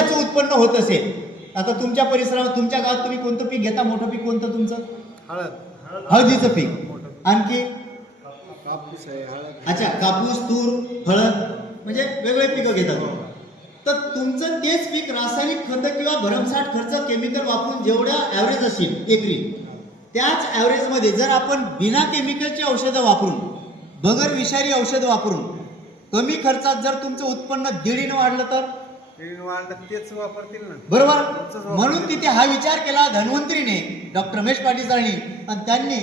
तेवढ्याच उत्पन्न होत असेल. आता तुमच्या परिसरात तुमच्या गावात तुम्ही कोणतं पीक घेता? मोठं पीक कोणतं तुमचं? हळद. हळदीचं पीक. आणखी कापूस आहे, हळद. अच्छा, कापूस, तूर, हळद म्हणजे वेगवेगळे पिकं घेतात. तर तुमचं तेच पीक रासायनिक खत किंवा भरमसाठ खर्च केमिकल वापरून जेवढ्या ॲव्हरेज असेल एकरी, त्याच ॲव्हरेजमध्ये जर आपण बिना केमिकलची औषधं वापरून, बगर विषारी औषधं वापरून कमी खर्चात जर तुमचं उत्पन्न दीडीनं वाढलं तर तेच वापरतील ना, बरोबर. म्हणून तिथे हा विचार केला धन्वंतरीने, डॉक्टर रमेश पाटील साळणी, आणि त्यांनी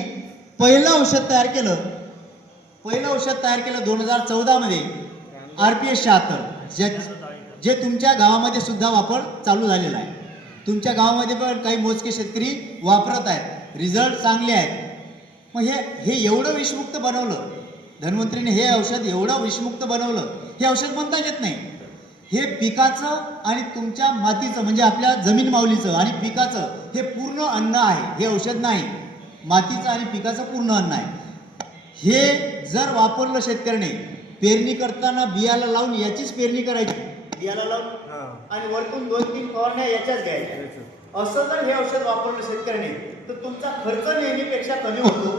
पहिलं औषध तयार केलं. 2014 मध्ये RPS 76, जे तुमच्या गावामध्ये सुद्धा वापर चालू झालेला आहे. तुमच्या गावामध्ये पण काही मोजके शेतकरी वापरत आहेत, रिझल्ट चांगले आहेत. मग हे एवढं विषमुक्त बनवलं धन्वंतरीने, हे औषध एवढं विषमुक्त बनवलं, हे औषध म्हणता येत नाही. हे पिकाचं आणि तुमच्या मातीचं म्हणजे आपल्या जमीन माऊलीचं आणि पिकाचं हे पूर्ण अन्न आहे. हे औषध नाही, मातीचं आणि पिकाचं पूर्ण अन्न आहे. हे जर वापरलं शेतकऱ्याने, पेरणी करताना बियाला लावून याचीच पेरणी करायची, बियाला लावून आणि वरतून 2-3 फवारण्या याच्याच घ्यायच्या. असं जर हे औषध वापरलं शेतकऱ्याने तर तुमचा खर्च नेहमीपेक्षा कमी होतो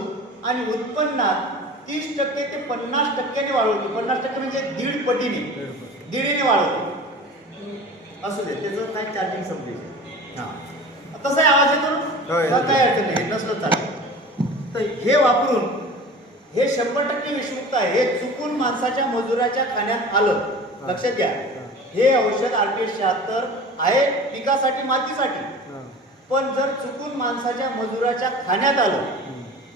आणि उत्पन्नात 30% ते 50% वाढवतो. 50% म्हणजे 1.5 पटीने, 1.5 वाढवतो. असू दे, त्याचं काय चार्जिंग समजेल. हां, तसा आवाज येतो ना, काय अडचण नाही, नसलं चालेल. तर हे वापरून हे 100% विषमुक्त आहे. हे चुकून माणसाच्या मजुराच्या खाण्यात आलं, लक्षात घ्या. हे औषध RPS 76 आहे पिकासाठी, मातीसाठी. पण जर चुकून माणसाच्या मजुराच्या खाण्यात आलं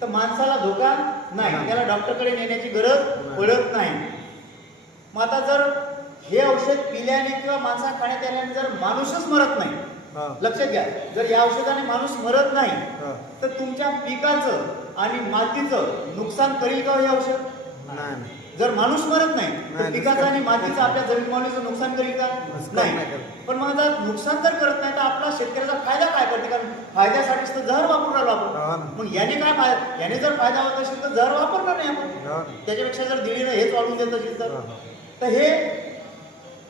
तर माणसाला धोका नाही, त्याला डॉक्टरकडे नेण्याची गरज पडत नाही. मग आता जर हे औषध पिल्याने किंवा माणसा खाण्यात आल्याने जर माणूसच मरत नाही, लक्षात घ्या, जर या औषधाने माणूस मरत नाही तर तुमच्या पिकाचं आणि मातीचं नुकसान करील का हे औषध? नाही. जर माणूस मरत नाही तर पिकाचं आणि मातीचं, आपल्या जमीन माऊलीचं नुकसान करील का? नाही. पण मग जर नुकसान जर करत नाही तर आपला शेतकऱ्याचा फायदा काय करते? कारण फायद्यासाठीच तर जहर वापरून राहिलो आपण. मग याने काय फायदा? याने जर फायदा होत असेल तर जहर वापरणार नाही आपण. त्याच्यापेक्षा जर दिलीनं हेच वाढून देत असेल तर हे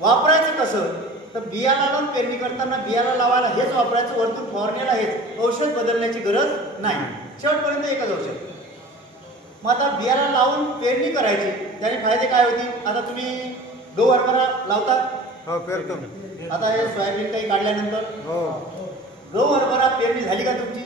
वापरायचं कसं? तर बियाला लावून पेरणी करताना बियाला लावायला हेच वापरायचं, वरतून फवारण्याला हेच. औषध बदलण्याची गरज नाही, शेवटपर्यंत एकच औषध. मग आता बियाला लावून पेरणी करायची, त्याने फायदे काय होतील? आता तुम्ही गहू हरभरा लावता, आता हे सोयाबीन काही काढल्यानंतर गहू हरभरा पेरणी झाली का तुमची?